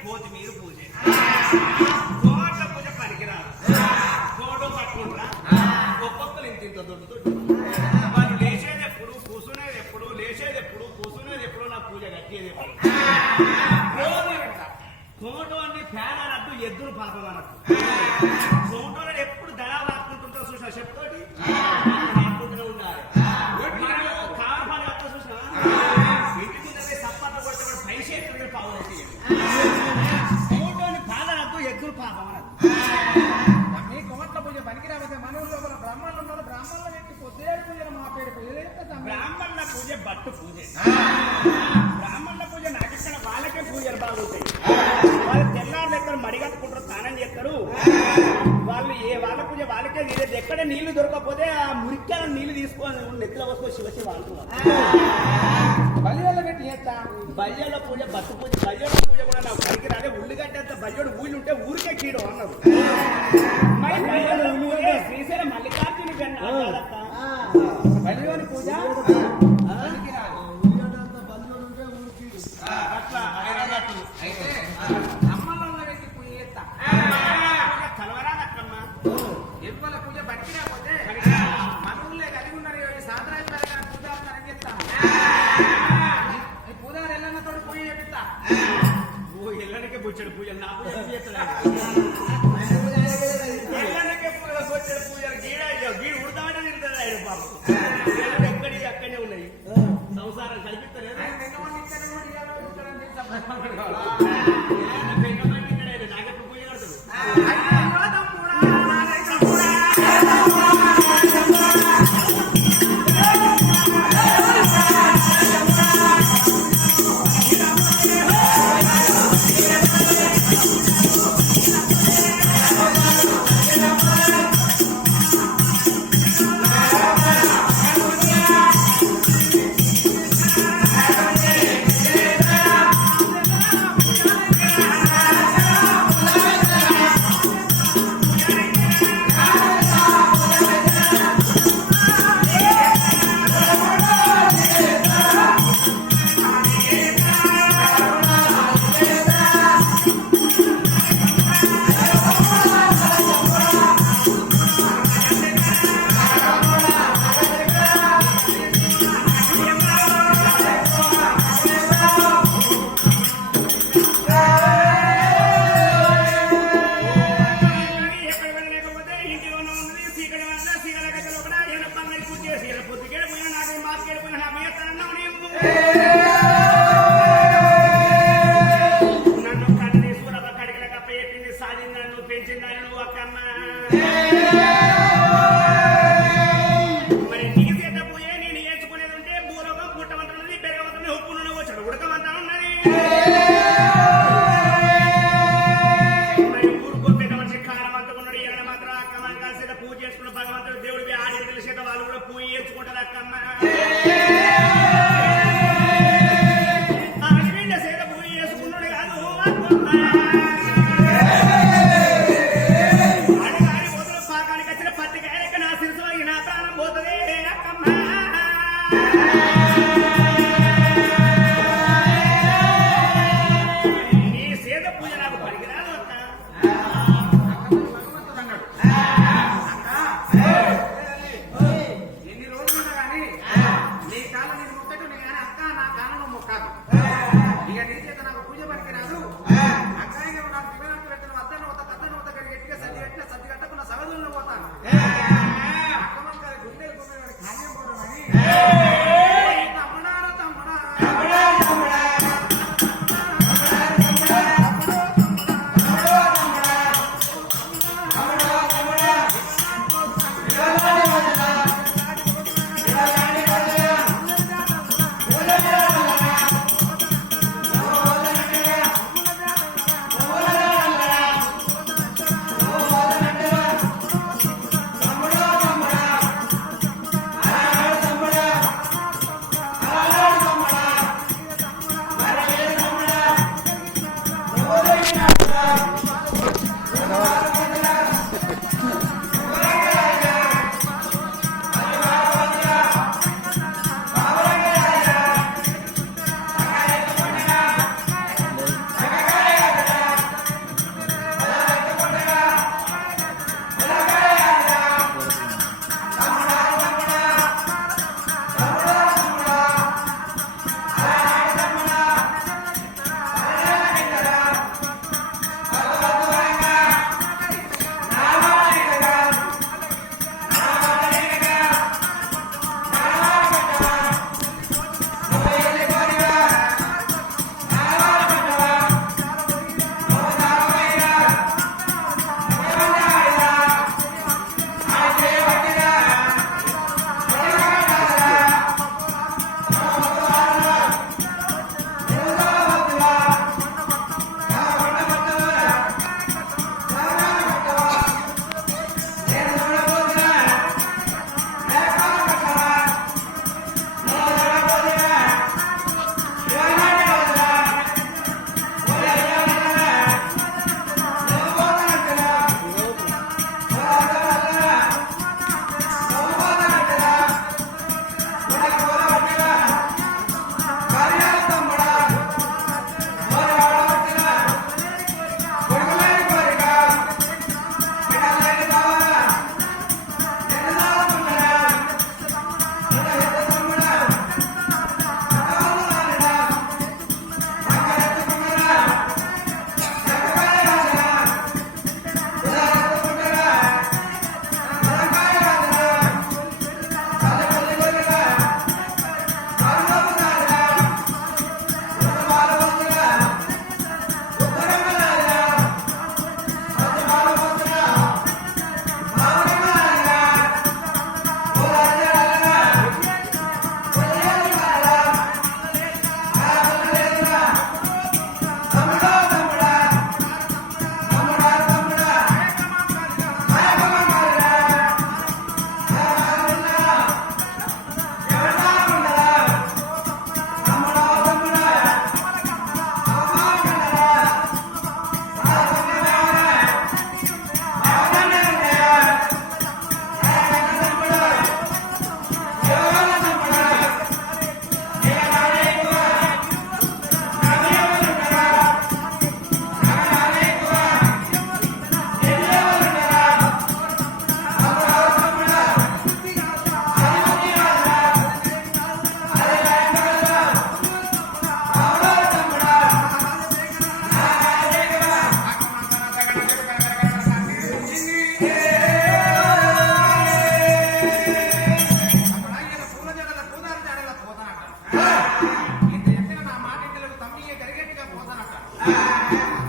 కొత్తిమీర పూజ కోట్ల పూజ పనికిరాదు కోడు పట్టుకుంటా ఒక్కొక్కరు ఇంత దొడ్డు వాళ్ళు లేచేది ఎప్పుడు కూర్చునేది ఎప్పుడు లేచేది ఎప్పుడు కూర్చునేది ఎప్పుడు నా పూజ కట్టేది ఎప్పుడు కోటు అన్ని ఫ్యాన్ అన్నట్టు ఎద్దులు పాపం అన్నట్టు కోటోళ్ళు ఎప్పుడు దళా రాకుంటుంటారు చూసా చెప్తోటి రాకుంటూనే ఉండాలి కారు పని వస్తా చూసా ఇంటి ముందే సప్పట్లు కొట్టే పైసే పావులైతే కోటోని పాదనద్దు ఎద్దులు పాపం అన్నట్టు మీ కోట్ల పూజ పనికి రాకపోతే మన ఊళ్ళో బ్రాహ్మణులు ఉన్నారు బ్రాహ్మణుల వ్యక్తి పొద్దులేడు పూజ మా పేరు పూజ బ్రాహ్మణుల పూజ బట్టు పూజ బ్రాహ్మణుల పూజ నాకిక్కడ వాళ్ళకే పూజలు బాగుంటాయి వాళ్ళు తెల్లారు ఎక్కడ మడిగట్టుకుంటారు స్నానం చేస్తారు వాళ్ళు వాళ్ళ పూజ వాళ్ళకే నీళ్ళు ఎక్కడ నీళ్లు దొరకకపోతే ఆ మురికాల నీళ్లు తీసుకొని నెత్తిలో వస్తూ శివశివ వాడుతున్నారు బలియల్లో పెట్టి చేస్తా బల్యాల పూజ బట్టు పూజ బల్యాల పూజ కూడా నాకు పనికి రాలే ఉల్లిగడ్డ బల్యోడు ఊళ్ళు ఉంటే ఊరికే కీడు అన్నారు శ్రీశైలం మల్లికార్జున బలియోని పూజ అట్లా అయితే అమ్మలో పెట్టి పూజ చేస్తా కలవరాదక్కమ్మా ఎవ్వల పూజ బట్టి రాకపోతే మన ఊళ్ళో కలిగి ఉన్నారు సాధన పూజ అని చెప్తాను ఈ పూజారు ఎల్లన్నతో పూజ చేపిస్తా ఎల్లనికే బొచ్చాడు పూజలు నా పూజ ఎల్లనికే బొచ్చాడు పూజలు గీడు ఉడతామంటే నిలుతుంది ఆయన బాబు ఎక్కడి అక్కడనే ఉన్నాయి సంసారం కల్పిస్తలేదు నాకెప్పుడు పూజ కడతాడు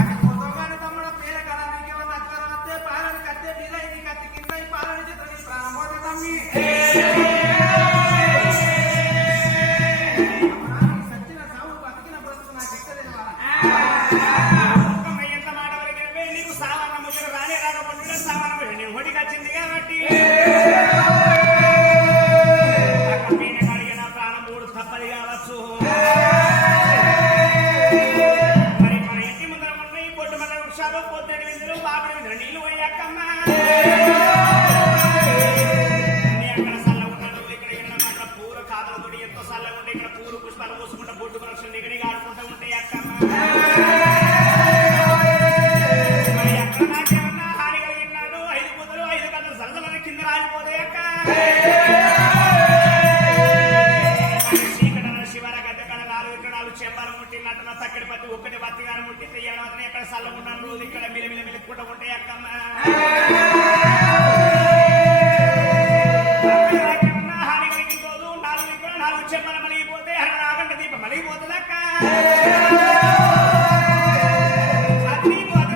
అది కొత్తగానే తమ్ముడు పేర కదా నీకేమన్నా అధికారం వస్తే పాలని కత్తే మీద ఇది కత్తి కింద ఈ పాలని చిత్రం ప్రారంభం తమ్మి సచ్చిన సాగు బతికిన బ్రతుకు నాకు ఎక్కలేదు ఎంత మాట వరకే నీకు సామాన్య ముద్ర రానే రాకపోతే సామాన్య నీ ఒడికి వచ్చింది కాబట్టి నా ప్రాణం మూడు తప్పది కావచ్చు. మరి మన ఇంటి ముందర ఉన్న ఈ పొట్టు మన వృక్షాలు పొద్దుడి విందులు బాబుడి విందులు నీళ్లు పోయాకమ్మా అక్కడ సల్ల ఉన్నాడు ఇక్కడ అక్కడ పూల కాదలతోటి ఎంతో సల్లగా ఉంటే ఇక్కడ పూలు పుష్పాలు పూసుకుంటా బొట్టు పక్షులు దిగడిగా ఆడుకుంటూ ఉంటాయి అక్కమ్మ. మరి అక్కడ నాకేమన్నా హాని కలిగినాడు 5 పూతలు 5 కథలు సరసలని కింద రాలిపోతాయి అక్క. శివర గడ్డ కడ 4 విగ్రహాలు చెంబలు ముట్టి నటన తక్కడి పత్తి ఒక్కటి బత్తిగాను ముట్టి తెయ్యడం ఎక్కడ సల్లగుండాను రోజు ఇక్కడ మిలమిల మిలుక్కుంటూ ఉంటాయి అక్కమ్మ. హాని కలిగిన రోజు 4 విగ్రహాలు 4 చెంబలు మలిగిపోతే నాగంట దీపం మలిగిపోతుంది అక్క. అగ్ని పోతే